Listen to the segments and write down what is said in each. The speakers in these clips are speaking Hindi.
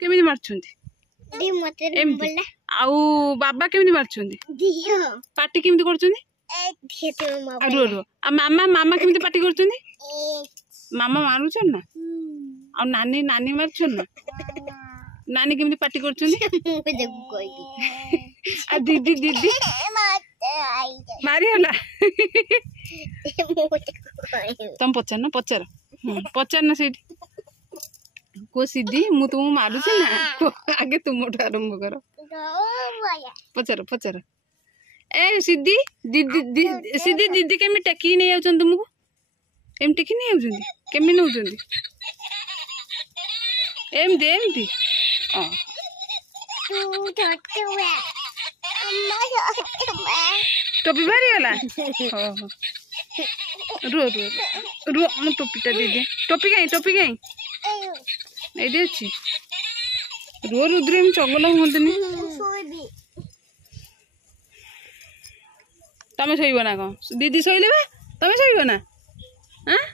केमिति मारछुंती दी मते बोला आउ बाबा केमिति मारछुंती दियो पार्टी केमिति करछुंती ए दियो तो रो रो आ मामा मामा केमिति पार्टी करछुंती मामा मारुछन ना आ नानी नानी मारछन ना नानी केमिति पार्टी करछुंती मुझे कोई आ दीदी दीदी मारी होला तुम पचार ना पचार पचार ना सेठी को सीधी मु तुम मारू ना आगे तुम आरंभ कर पचार पचार ए सीधी दीदी सीधी दीदी केमी टेकी नहीं आउछन तुमको एम टेकी नहीं आउछन केमी नउछन एम दे एमती टोपी बारी गला रो रो रो मु टोपीटा दे दे टोपी कहीं एदे अछि रो रुद्र हम चगला हुंतनी तमे सोइबो ना को दीदी सोइले बे तमे सोइबो ना हां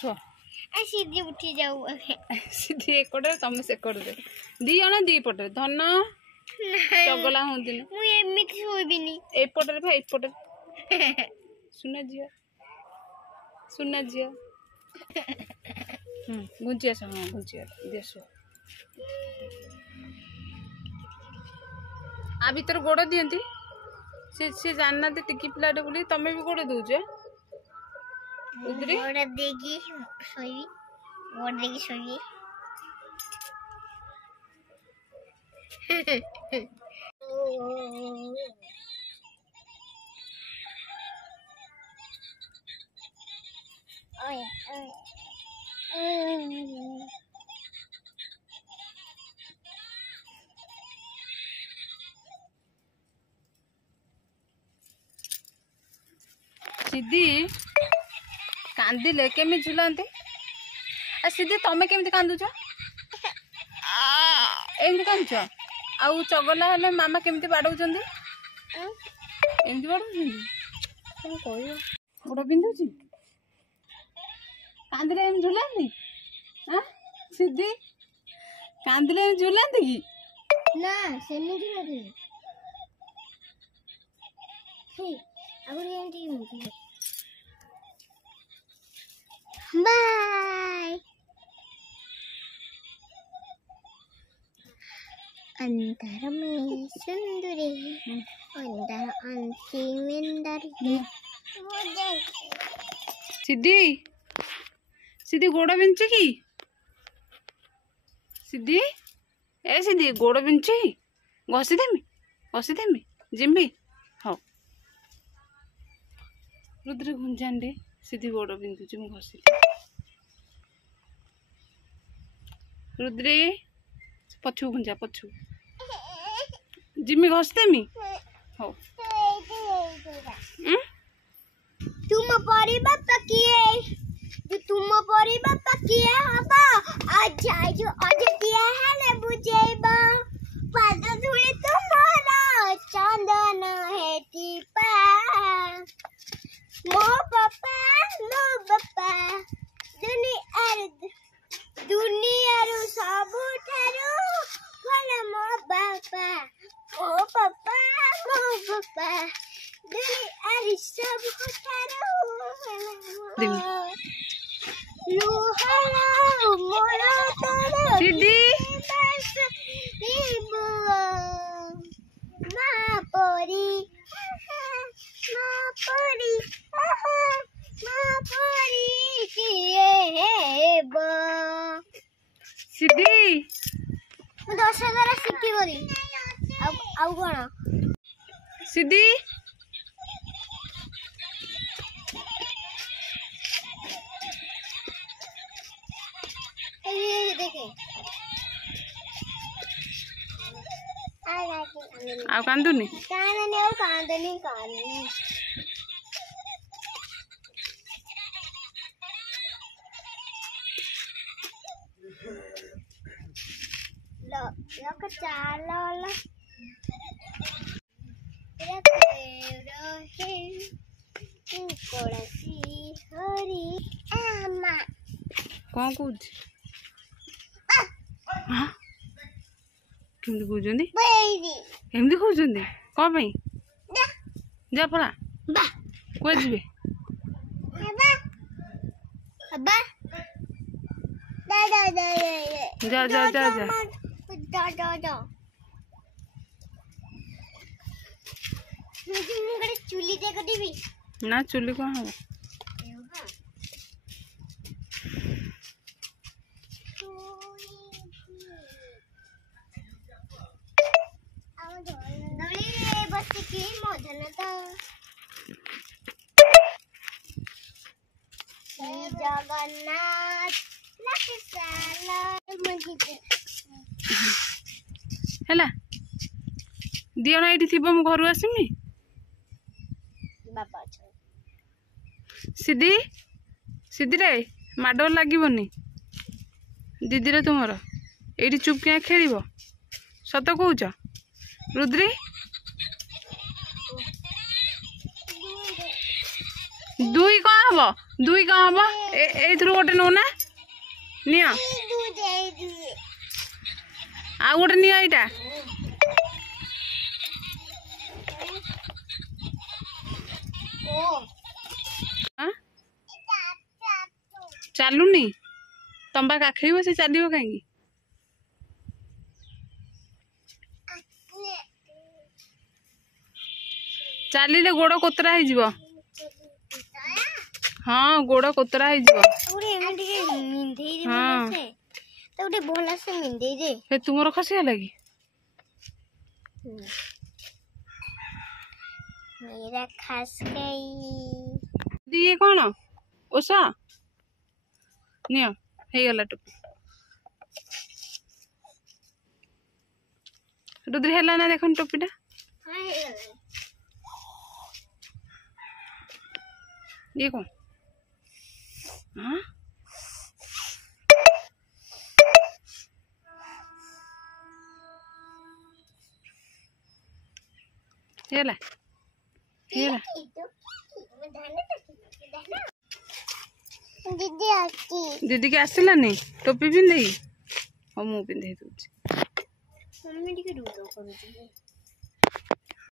सो सीधी उठी जाऊ सीधी एकड़े तमे से कर दे दी जणा दी पटे धन चगला हुंतनी मु एमिति सोइबिनी ए पटे भाई पटे सुना जिया गुंजिया से हाँ गुंजिया देसो आ भीतर गोड़ दियंती से जानना दे टिकी पिलाटे बोली तमे भी गोड़ दउजे उधरी गोड़ देगी सोई गोड़ देगी सोई सीधी कांदिले केमी झुलांती आ सीधी तमे केमिति कांदुछ एमिति कांदुछ आउ चगला हेले मामा केमिति बाडौचंदी एमिति बाडौचंदी कोन कहयो गोड़ बिंदुची कांदिले एम झुलांती हां सीधी कांदिले एम झुलांती की ना सेमिति नहीं हे अगुरी एंटी मुझे बाय अंतर में सुंदरी अंतर अंती मिंदरी सीधी सीधी गोड़ बिंची की सीधी ए सीधी गोड़ बिंची घसी देमी जिम्बी हो रुद्र गुंजान सीधी गोड़ बिंदुची मु घसी रुद्रे पछु गुंजा पछु जिम्मी घसी देमी हो तुम परिबा पकिए तुम परिबा पकिए हबा आज जो आज दिया है ले बुझेबा पाद धुले तुम्हारा चंदन है टीपा मो बापा दुनियार सबु ठारू भल मो बापा दुनियार सबु ठारू सीधी सीधी 10,000 सिटी करी आउ कोन सीधी देखे आ कांदुनी कांदनी लोग चाला हरी कौन कौन हाँ केमती कौन एमती कौन कौन पाई जा पड़ा कुआ जी जा जा जा जा चुली देखो टीवी ना चुली कौन हम है दियो ना ये मु घर आसमी सीधी सीधी रे माडोर लगनी दीदी रे तुम ये चुप क्या खेल सत कौच रुद्री दुई कौन हम दुई कौन हम ए गोटे नौ ना नि आ गोटे नि यहाँ चलुनी तम पाक आखेब से चलो कहीं चलिले गोड़ कोतरा हो हाँ गोड़ कोतरा हो तुम खसी लगी मेरा खस गई ये कौन ओषा नियो हे गला टोपी रुद्री है ना देख टोपीटा ये कौन हाँ ये ला दीदी के आसलानी टोपी पिंधे हम पिंधे दूसरी।